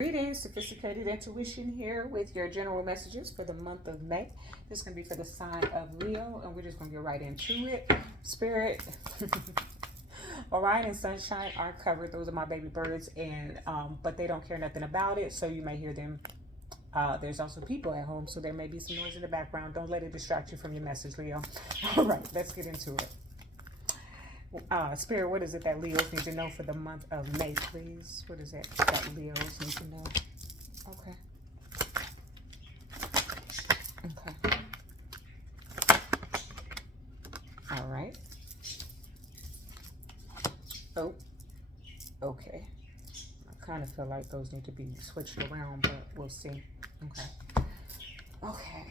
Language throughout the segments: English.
Greetings, Sophisticated Intuition here with your general messages for the month of May. This is going to be for the sign of Leo, and we're just going to get right into it. Spirit, Orion and Sunshine are covered. Those are my baby birds, and but they don't care nothing about it, so you may hear them. There's also people at home, so there may be some noise in the background. Don't let it distract you from your message, Leo. All right, let's get into it. Spirit, what is it that Leos need to know for the month of May, please? What is it that Leos need to know? Okay. Okay. All right. Oh, okay. I kind of feel like those need to be switched around, but we'll see. Okay. Okay.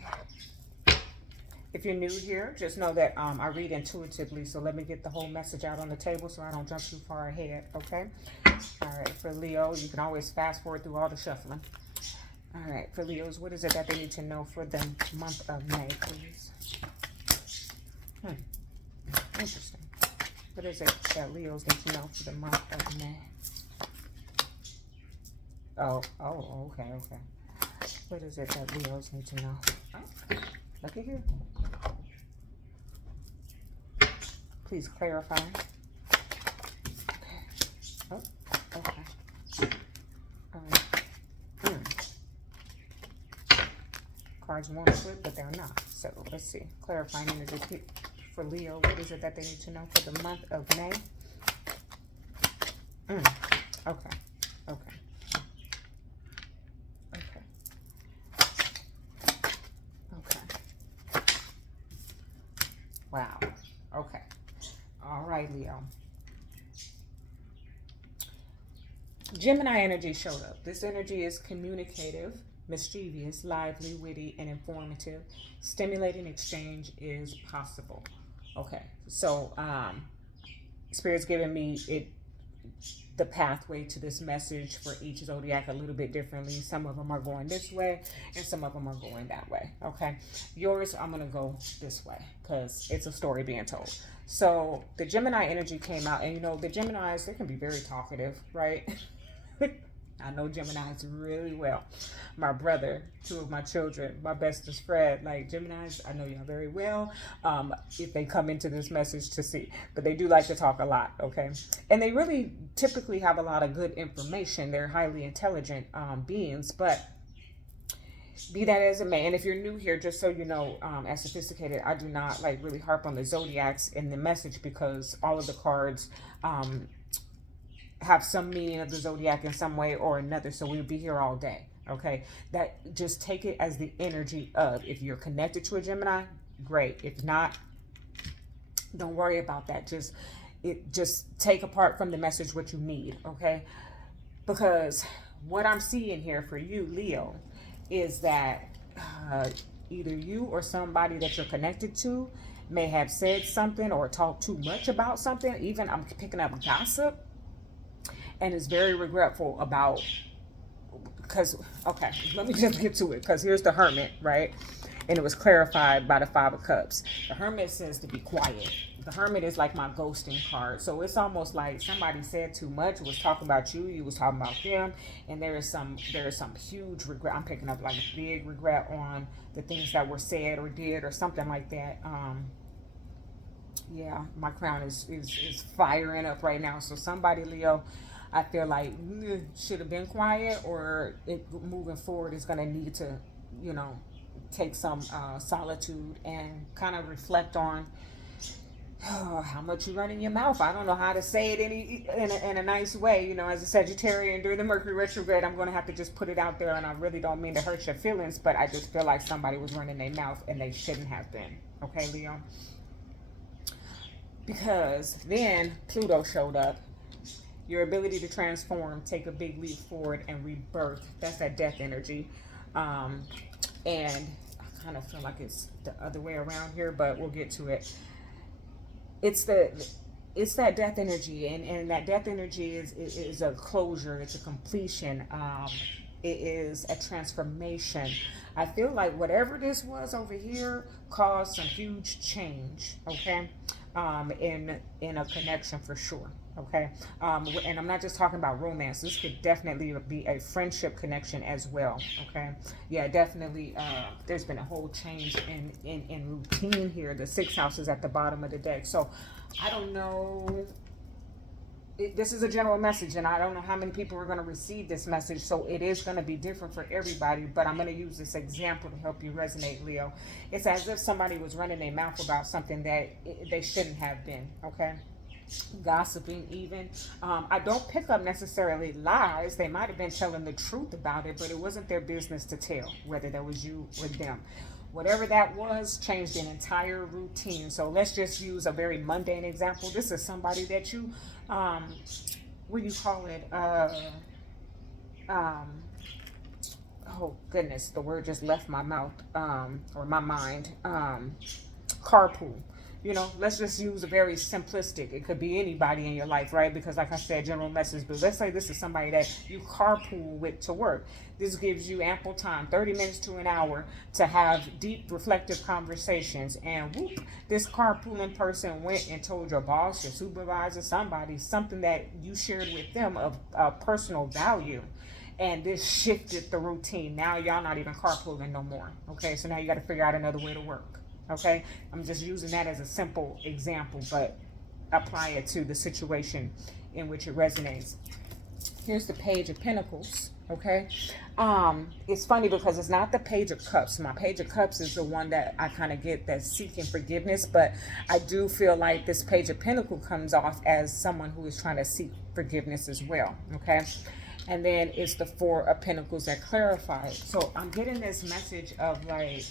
If you're new here, just know that I read intuitively, so let me get the whole message out on the table so I don't jump too far ahead, okay? All right, for Leo, you can always fast forward through all the shuffling. All right, for Leos, what is it that they need to know for the month of May, please? Interesting. What is it that Leos need to know for the month of May? Oh, okay. What is it that Leos need to know? Oh, look at here. Please clarify. Okay. Oh, okay. All right. Cards want to flip, but they're not. So let's see. Clarifying energy for Leo. What is it that they need to know for the month of May? Okay. Wow. Okay. All right, Leo. Gemini energy showed up. This energy is communicative, mischievous, lively, witty, and informative. Stimulating exchange is possible. Okay. So, Spirit's giving me the pathway to this message for each zodiac a little bit differently. Some of them are going this way and some of them are going that way. Okay. Yours, I'm going to go this way because it's a story being told. So the Gemini energy came out, and you know, the Geminis, they can be very talkative, right? I know Geminis really well. My brother, two of my children, my bestest friend, like Geminis, I know y'all very well. If they come into this message to see, but they do like to talk a lot, okay? And they really typically have a lot of good information. They're highly intelligent beings, but be that as it may, and if you're new here, just so you know, as Sophisticated, I do not like really harp on the zodiacs in the message because all of the cards have some meaning of the zodiac in some way or another, so we'll be here all day. Okay, that just take it as the energy of, if you're connected to a Gemini, great. If not, don't worry about that. Just take apart from the message what you need. Okay, because what I'm seeing here for you, Leo, is that either you or somebody that you're connected to may have said something or talked too much about something. Even I'm picking up gossip, and is very regretful about, because, okay, let me just get to it, because here's the Hermit, right? And it was clarified by the Five of Cups. The Hermit says to be quiet. The Hermit is like my ghosting card. So it's almost like somebody said too much, was talking about you was talking about them, and there is some huge regret. I'm picking up like a big regret on the things that were said or did or something like that. Yeah, my crown is firing up right now. So somebody, Leo, I feel like should have been quiet, or moving forward is going to need to, you know, take some solitude and kind of reflect on how much you run in your mouth. I don't know how to say it in a nice way. You know, as a Sagittarian during the Mercury retrograde, I'm going to have to just put it out there, and I really don't mean to hurt your feelings, but I just feel like somebody was running their mouth and they shouldn't have been. Okay, Leo? Because then Pluto showed up. Your ability to transform, take a big leap forward, and rebirth. That's that death energy. And I kind of feel like it's the other way around here, but we'll get to it. It's that death energy, and that death energy is a closure. It's a completion. It is a transformation. I feel like whatever this was over here caused some huge change. Okay, in a connection for sure. Okay. And I'm not just talking about romance. This could definitely be a friendship connection as well. Okay. Yeah, definitely. There's been a whole change in routine here. The sixth house is at the bottom of the deck. So I don't know. This is a general message, and I don't know how many people are going to receive this message, so it is going to be different for everybody, but I'm going to use this example to help you resonate, Leo. It's as if somebody was running their mouth about something that they shouldn't have been, okay? Gossiping even. I don't pick up necessarily lies. They might have been telling the truth about it, but it wasn't their business to tell, whether that was you or them. Whatever that was changed an entire routine. So let's just use a very mundane example. This is somebody that you, what do you call it? Um, oh goodness, the word just left my mouth, or my mind. Carpool. You know, let's just use a very simplistic. It could be anybody in your life, right? Because like I said, general message, but let's say this is somebody that you carpool with to work. This gives you ample time, 30 minutes to an hour, to have deep reflective conversations. And whoop, this carpooling person went and told your boss, your supervisor, somebody, something that you shared with them of personal value. And this shifted the routine. Now y'all not even carpooling no more. Okay, so now you got to figure out another way to work. Okay, I'm just using that as a simple example, but apply it to the situation in which it resonates. Here's the Page of Pentacles. Okay, it's funny because it's not the Page of Cups. My Page of Cups is the one that I kind of get that's seeking forgiveness, but I do feel like this Page of Pentacles comes off as someone who is trying to seek forgiveness as well. Okay, and then it's the Four of Pentacles that clarify it. So I'm getting this message of like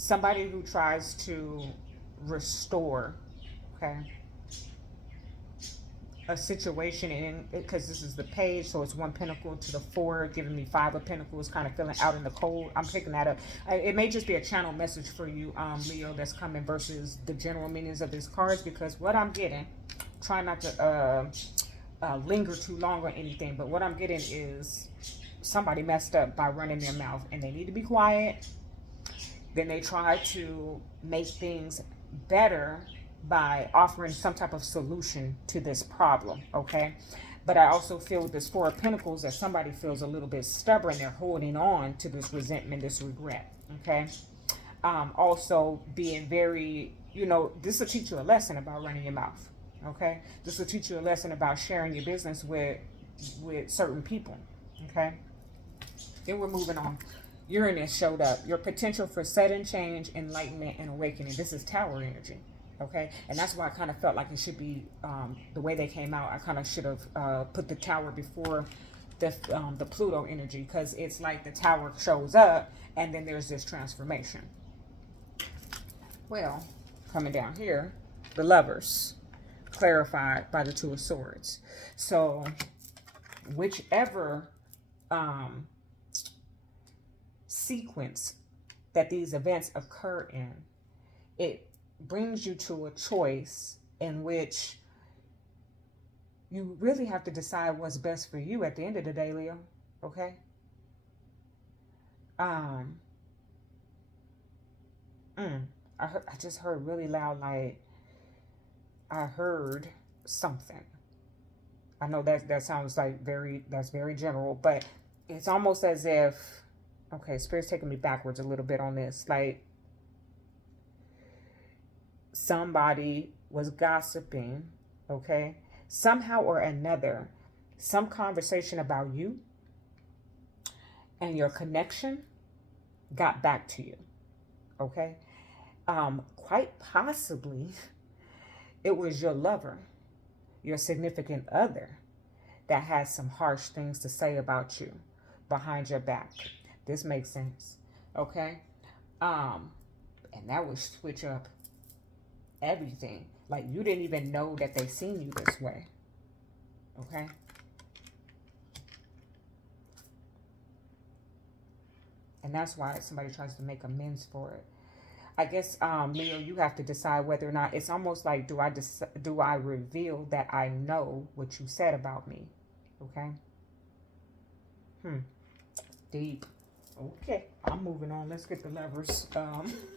somebody who tries to restore, okay, a situation, in because this is the page, so it's one pentacle to the four, giving me Five of Pentacles, kind of feeling out in the cold. I'm picking that up. It may just be a channel message for you, Leo, that's coming versus the general meanings of these cards, because what I'm getting, try not to linger too long on anything, but what I'm getting is somebody messed up by running their mouth and they need to be quiet. Then they try to make things better by offering some type of solution to this problem, okay? But I also feel with this Four of Pentacles that somebody feels a little bit stubborn. They're holding on to this resentment, this regret, okay? Also being very, you know, this will teach you a lesson about running your mouth, okay? This will teach you a lesson about sharing your business with certain people, okay? Then we're moving on. Uranus showed up. Your potential for sudden change, enlightenment, and awakening. This is Tower energy, okay? And that's why I kind of felt like it should be, the way they came out, I kind of should have put the Tower before the Pluto energy, because it's like the Tower shows up and then there's this transformation. Well, coming down here, the Lovers, clarified by the Two of Swords. So whichever sequence that these events occur in, it brings you to a choice in which you really have to decide what's best for you at the end of the day, Leo. Okay? I just heard really loud, like I heard something. I know that sounds like that's very general, but it's almost as if, okay, Spirit's taking me backwards a little bit on this. Like somebody was gossiping, okay? Somehow or another, some conversation about you and your connection got back to you, okay? Quite possibly it was your lover, your significant other, that has some harsh things to say about you behind your back. This makes sense, okay? And that would switch up everything. Like you didn't even know that they seen you this way, okay? And that's why somebody tries to make amends for it. I guess, Leo, you have to decide whether or not, it's almost like, do I reveal that I know what you said about me? Okay. Deep. Okay, I'm moving on. Let's get the Lovers.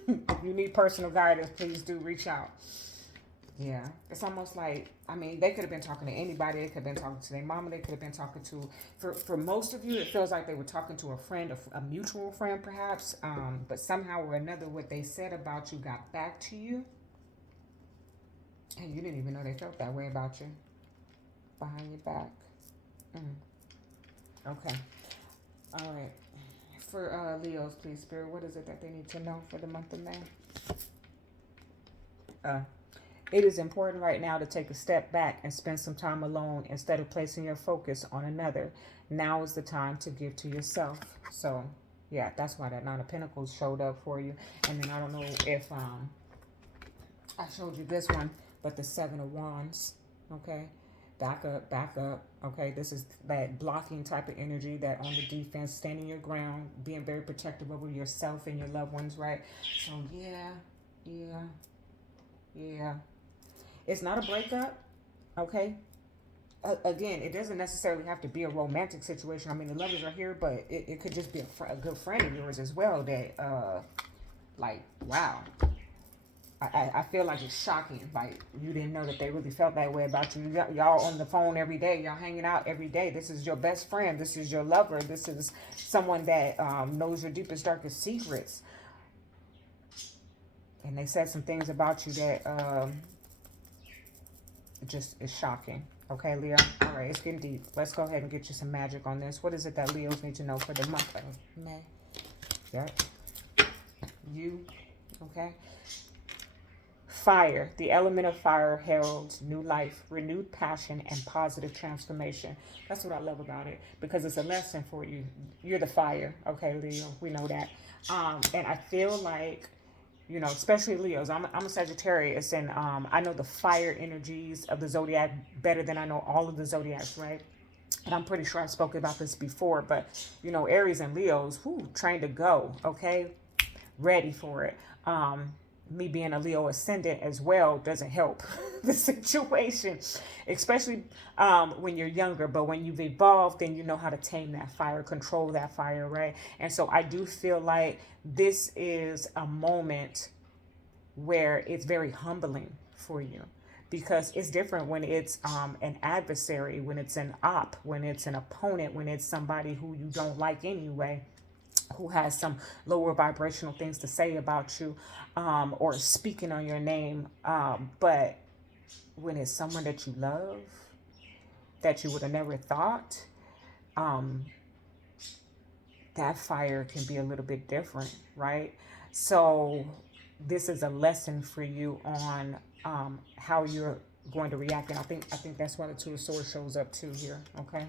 If you need personal guidance, please do reach out. Yeah, it's almost like, I mean, they could have been talking to anybody. They could have been talking to their mama. They could have been talking to, for most of you, it feels like they were talking to a friend, a mutual friend perhaps. But somehow or another, what they said about you got back to you, and you didn't even know they felt that way about you behind your back. Okay, all right. For Leos, please, Spirit, what is it that they need to know for the month of May? Uh, It is important right now to take a step back and spend some time alone instead of placing your focus on another. Now is the time to give to yourself. So, yeah, that's why that Nine of Pentacles showed up for you. And then I don't know if I showed you this one, but the Seven of Wands, okay? Back up, back up, okay? This is that blocking type of energy, that on the defense, standing your ground, being very protective over yourself and your loved ones, right? So, yeah. It's not a breakup, okay? Again, it doesn't necessarily have to be a romantic situation. I mean, the lovers are here, but it could just be a good friend of yours as well that, like, wow. I feel like it's shocking. Like, you didn't know that they really felt that way about you. Y'all on the phone every day. Y'all hanging out every day. This is your best friend. This is your lover. This is someone that knows your deepest, darkest secrets. And they said some things about you that just is shocking. Okay, Leo? All right, it's getting deep. Let's go ahead and get you some magic on this. What is it that Leos need to know for the month of May? Yep. You. Okay. Fire. The element of fire heralds new life, renewed passion, and positive transformation. That's what I love about it, because it's a lesson for you. You're the fire. Okay, Leo? We know that. And I feel like, you know, especially Leos. I'm a Sagittarius, and I know the fire energies of the zodiac better than I know all of the zodiacs, right? And I'm pretty sure I spoke about this before, but you know, Aries and Leos, trained to go, okay, ready for it. Me being a Leo ascendant as well doesn't help the situation, especially when you're younger. But when you've evolved, then you know how to tame that fire, control that fire, right? And so I do feel like this is a moment where it's very humbling for you, because it's different when it's an adversary, when it's an op, when it's an opponent, when it's somebody who you don't like anyway, who has some lower vibrational things to say about you, or speaking on your name. But when it's someone that you love, that you would have never thought, that fire can be a little bit different, right? So this is a lesson for you on how you're going to react. And I think that's why the Two of Swords shows up too here. Okay.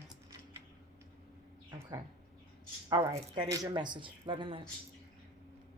Okay. All right. That is your message. Love and light.